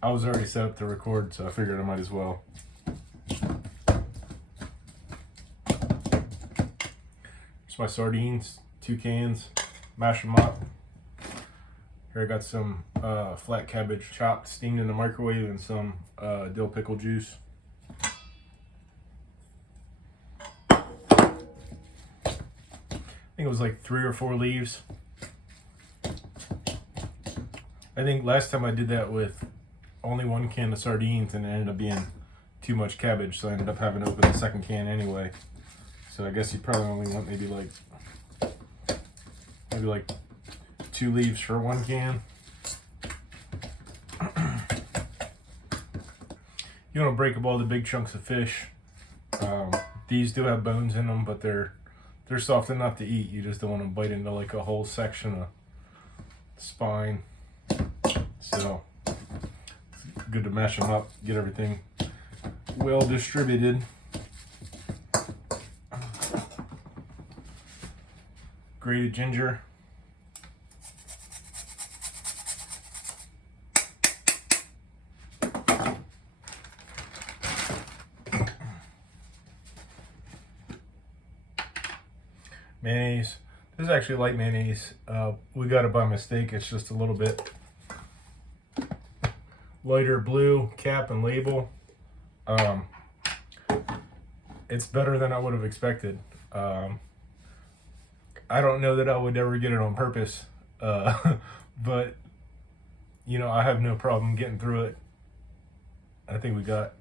I was already set up to record, so I figured I might as well. Here's my sardines, 2 cans, mash them up. Here I got some flat cabbage chopped, steamed in the microwave, and some dill pickle juice. I think it was like 3 or 4 leaves. I think last time I did that with only 1 can of sardines, and it ended up being too much cabbage, so I ended up having to open the second can anyway. So I guess you probably only want maybe like 2 leaves for 1 can. You want to break up all the big chunks of fish. These do have bones in them, but they're soft enough to eat. You just don't want to bite into like a whole section of spine. So it's good to mash them up, get everything well distributed. Grated ginger. Mayonnaise. This is actually light mayonnaise. We got it by mistake. It's just a little bit lighter blue cap and label. It's better than I would have expected. I don't know that I would ever get it on purpose, but you know, I have no problem getting through it. I think we got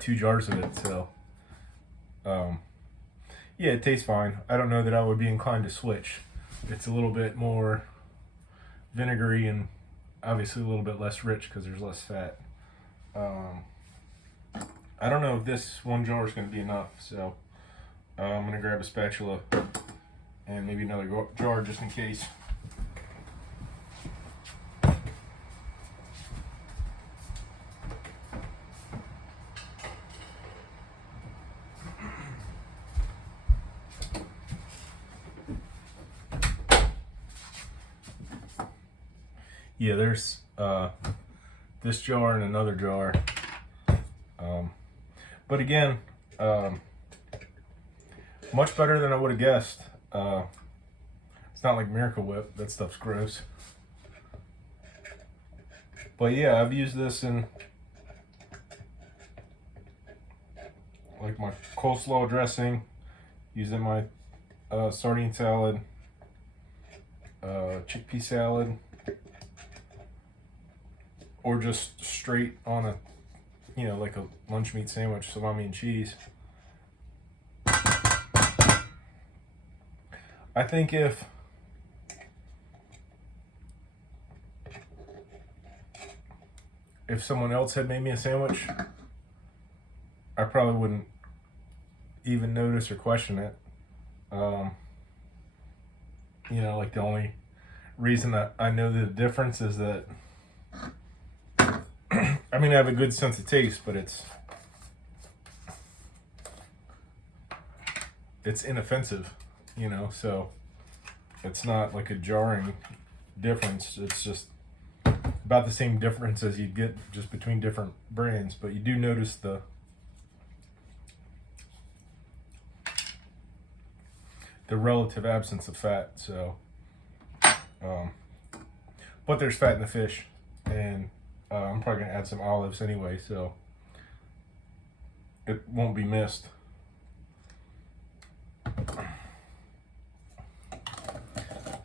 2 jars of it, so yeah, it tastes fine. I don't know that I would be inclined to switch. It's a little bit more vinegary and obviously a little bit less rich because there's less fat. I don't know if this 1 jar is going to be enough, so I'm going to grab a spatula and maybe another jar just in case. Yeah, there's this jar and another jar. But again, much better than I would have guessed. It's not like Miracle Whip. That stuff's gross. But yeah, I've used this in like my coleslaw dressing, used in my sardine salad, chickpea salad, or just straight on a, you know, like a lunch meat sandwich, salami and cheese. I think if someone else had made me a sandwich, I probably wouldn't even notice or question it. You know, like the only reason that I know the difference is that I mean, I have a good sense of taste, but it's inoffensive, you know, so it's not like a jarring difference. It's just about the same difference as you'd get just between different brands, but you do notice the relative absence of fat. So but there's fat in the fish, and I'm probably gonna add some olives anyway, so it won't be missed.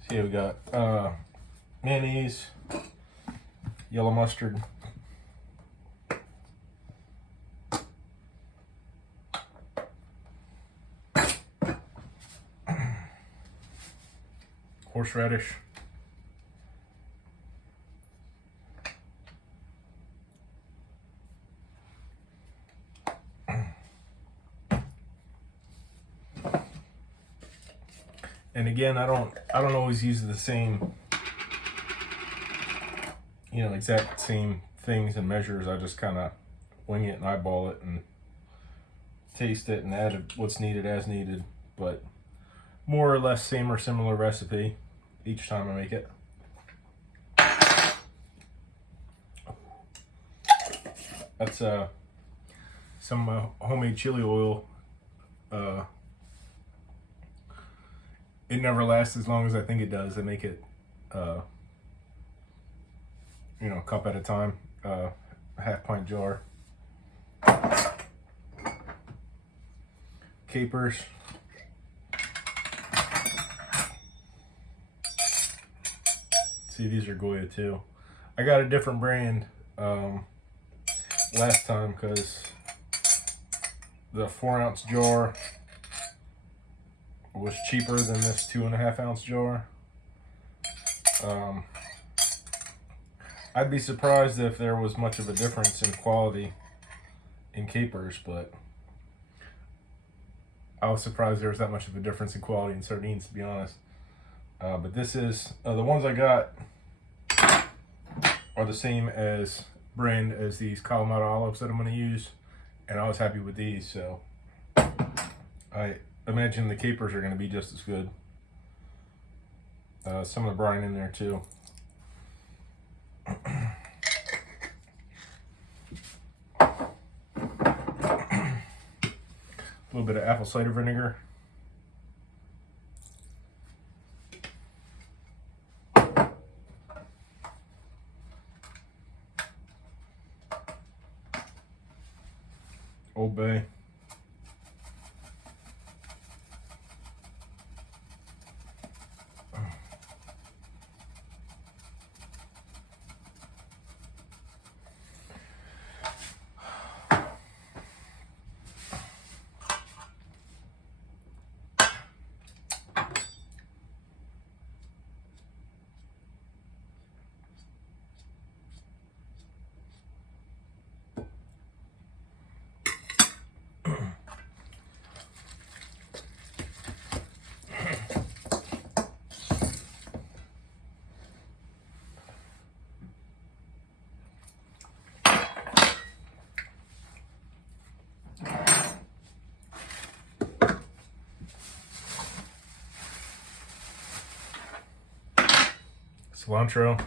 So yeah, we got mayonnaise, yellow mustard, horseradish, and again, I don't always use the same, you know, exact same things and measures. I just kind of wing it and eyeball it and taste it and add what's needed as needed, but more or less same or similar recipe each time I make it. That's some homemade chili oil. It never lasts as long as I think it does. They make it, a cup at a time, a half-pint jar. Capers. See, these are Goya too. I got a different brand last time because the 4-ounce jar was cheaper than this 2.5-ounce jar. I'd be surprised if there was much of a difference in quality in capers, but I was surprised there was that much of a difference in quality in sardines, to be honest. But this is, the ones I got are the same as brand as these Kalamata olives that I'm going to use, and I was happy with these, so I imagine the capers are going to be just as good. Some of the brine in there too. A little bit of apple cider vinegar. Old Bay. Cilantro.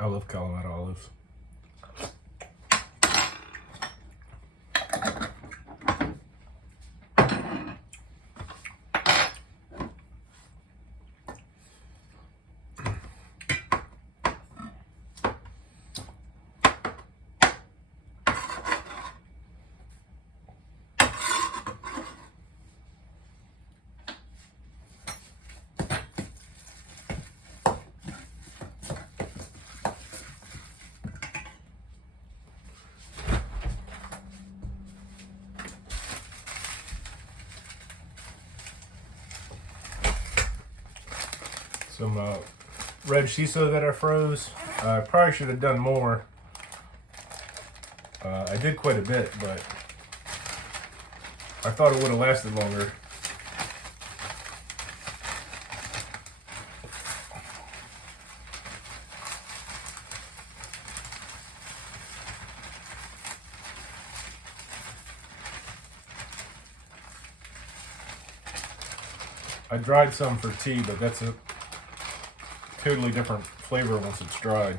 I love Kalamata olives. Some red shiso that I froze. I probably should have done more. I did quite a bit, but I thought it would have lasted longer. I dried some for tea, but that's a totally different flavor once it's dried.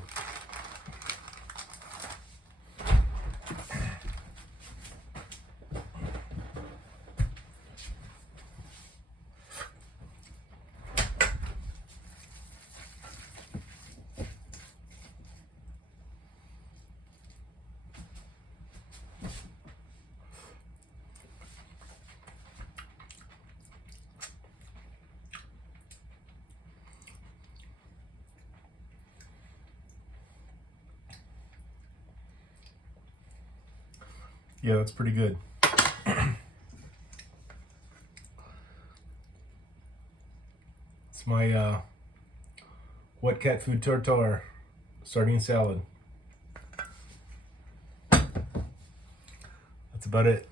Yeah, that's pretty good. It's my wet cat food tartare sardine salad. That's about it.